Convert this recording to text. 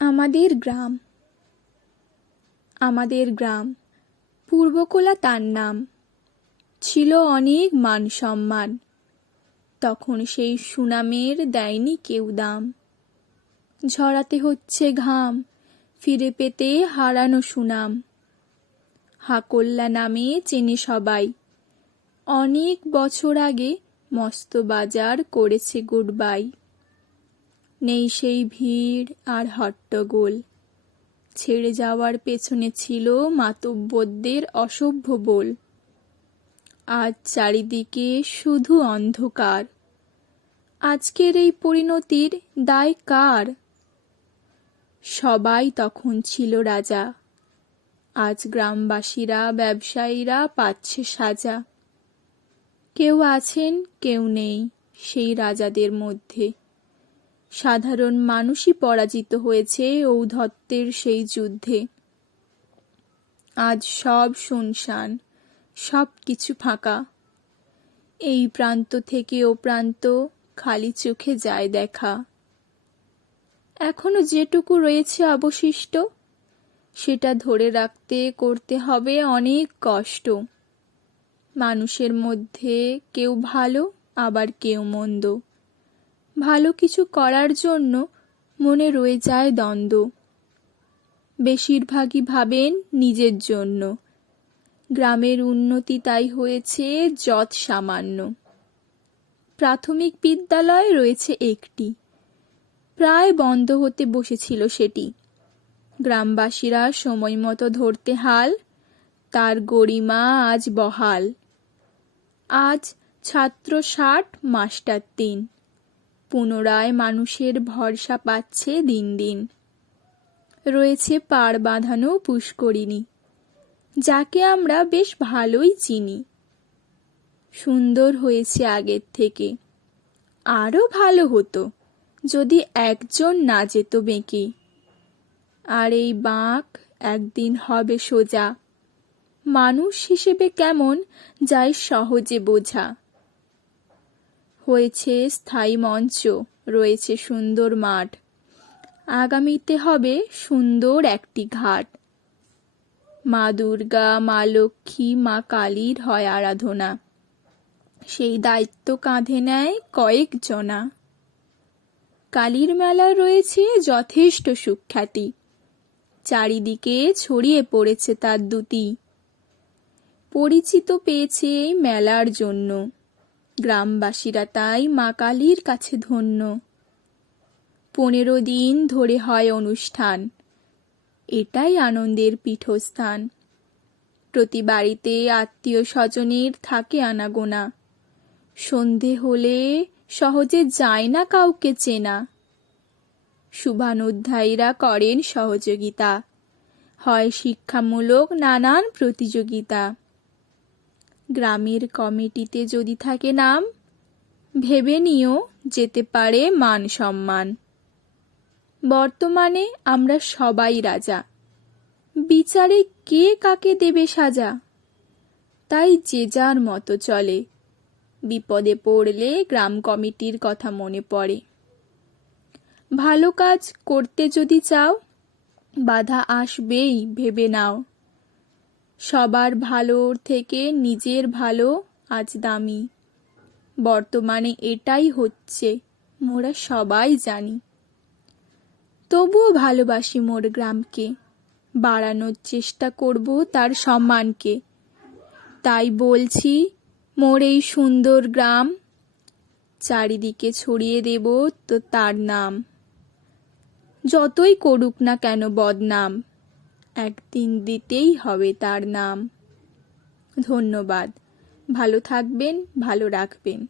আমাদের গ্রাম। আমাদের গ্রাম। পূর্বকোলা তার নাম। ছিল অনেক মান সম্মান তখন সেই সুনামের দেয়নি কেউ দাম। ঝরাতে হচ্ছে ঘাম, ফিরে পেতে হারানো সুনাম। হাকল্লা নামে চেনে সবাই। অনেক বছর আগে মস্ত বাজার করেছে গুড বাই। নেই সেই ভিড় আর হট্টগোল। ছেড়ে যাওয়ার পেছনে ছিল মাতব্বরদের অসভ্য বোল। আজ চারিদিকে শুধু অন্ধকার। আজকের এই পরিণতির দায় কার? সবাই তখন ছিল রাজা। আজ গ্রামবাসীরা, ব্যবসায়ীরা পাচ্ছে সাজা। কেউ আছেন, কেউ নেই সেই রাজাদের মধ্যে। সাধারণ মানুষই পরাজিত হয়েছে ঔদ্ধত্যের সেই যুদ্ধে। আজ সব শুনশান, সব কিছু ফাঁকা। এই প্রান্ত থেকে ও প্রান্ত খালি চোখে যায় দেখা। এখনও যেটুকু রয়েছে অবশিষ্ট, সেটা ধরে রাখতে করতে হবে অনেক কষ্ট। মানুষের মধ্যে কেউ ভালো, আবার কেউ মন্দ। ভালো কিছু করার জন্য মনে রয়ে যায় দ্বন্দ্ব। বেশিরভাগই ভাবেন নিজের জন্য। গ্রামের উন্নতি তাই হয়েছে যৎ সামান্য। প্রাথমিক বিদ্যালয় রয়েছে একটি। প্রায় বন্ধ হতে বসেছিল সেটি। গ্রামবাসীরা সময় মতো ধরতে হাল, তার গরিমা আজ বহাল। আজ ছাত্র ষাট মাস্টার তিন। পুনরায় মানুষের ভরসা পাচ্ছে দিন দিন। রয়েছে পাড় বাঁধানো পুষ্করিণী, যাকে আমরা বেশ ভালোই চিনি। সুন্দর হয়েছে আগের থেকে। আরও ভালো হতো যদি একজন না যেত বেঁকে। আর এই বাঁক একদিন হবে সোজা। মানুষ হিসেবে কেমন যায় সহজে বোঝা। হয়েছে স্থায়ী মঞ্চ, রয়েছে সুন্দর মাঠ। আগামীতে হবে সুন্দর একটি ঘাট। মা দুর্গা, মা লক্ষ্মী, মা কালীর হয় আরাধনা। সেই দায়িত্ব কাঁধে নেয় কয়েক জনা। কালীর মেলা রয়েছে যথেষ্ট সুখ্যাতি। চারিদিকে ছড়িয়ে পড়েছে তার দুটি। পরিচিত পেয়েছে এই মেলার জন্য। গ্রামবাসীরা তাই মা কালীর কাছে ধন্য। পনেরো দিন ধরে হয় অনুষ্ঠান। এটাই আনন্দের পীঠস্থান। প্রতি বাড়িতে আত্মীয় স্বজনের থাকে আনাগোনা। সন্ধে হলে সহজে যায় না কাউকে চেনা। শুভানুধ্যায়ীরা করেন সহযোগিতা। হয় শিক্ষামূলক নানান প্রতিযোগিতা। গ্রামের কমিটিতে যদি থাকে নাম, ভেবে নিয়েও যেতে পারে মান সম্মান। বর্তমানে আমরা সবাই রাজা। বিচারে কে কাকে দেবে সাজা? তাই যে যার মতো চলে। বিপদে পড়লে গ্রাম কমিটির কথা মনে পড়ে। ভালো কাজ করতে যদি চাও, বাধা আসবেই ভেবে নাও। সবার ভালোর থেকে নিজের ভালো আজ দামি। বর্তমানে এটাই হচ্ছে, মোরা সবাই জানি। তবুও ভালোবাসি মোর গ্রামকে, বাড়ানোর চেষ্টা করব তার সম্মানকে। তাই বলছি, মোর এই সুন্দর গ্রাম, চারিদিকে ছড়িয়ে দেব তো তার নাম। যতই করুক না কেন বদনাম। একদিন দিতেই হবে তার নাম। ধন্যবাদ। ভালো থাকবেন ভালো রাখবেন।